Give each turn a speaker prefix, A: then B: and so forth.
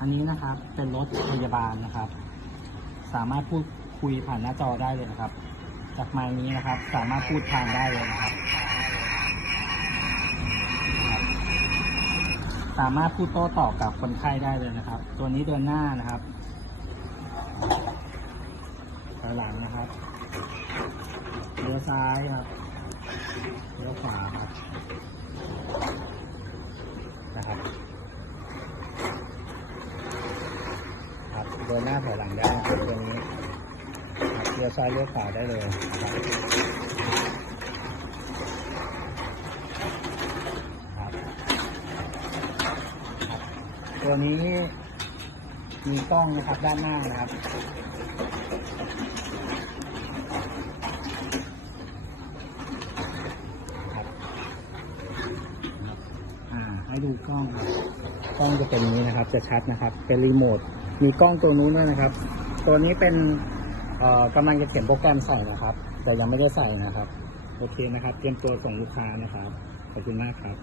A: อันนี้นะครับเป็นรถพยาบาลนะครับ สามารถพูดคุยผ่านหน้าจอได้เลยนะครับ จากไมค์นี้นะครับ สามารถพูดทางได้เลยนะครับครับ สามารถพูดโต้ตอบกับคนไข้ได้เลยนะครับ ตัวนี้เดินหน้านะครับถอยหลังนะครับเลี้ยวซ้ายครับเลี้ยวขวาครับนะครับ ครับเดินหน้าถอยหลังได้นะครับตัวนี้เลี้ยวซ้ายเลี้ยวขวาได้เลยครับตัวนี้มีกล้องนะครับด้านหน้านะครับครับอ่าให้ดูกล้องครับกล้องจะเป็นนี้นะครับ จะชัดนะครับ เป็นรีโมท มีกล้องตัวนู้นด้วยนะครับ ตัวนี้เป็นเอ่อกำลังจะเขียนโปรแกรมใส่นะครับ แต่ยังไม่ได้ใส่นะครับ โอเคนะครับ เตรียมตัวส่งลูกค้านะครับ ขอบคุณมากครับ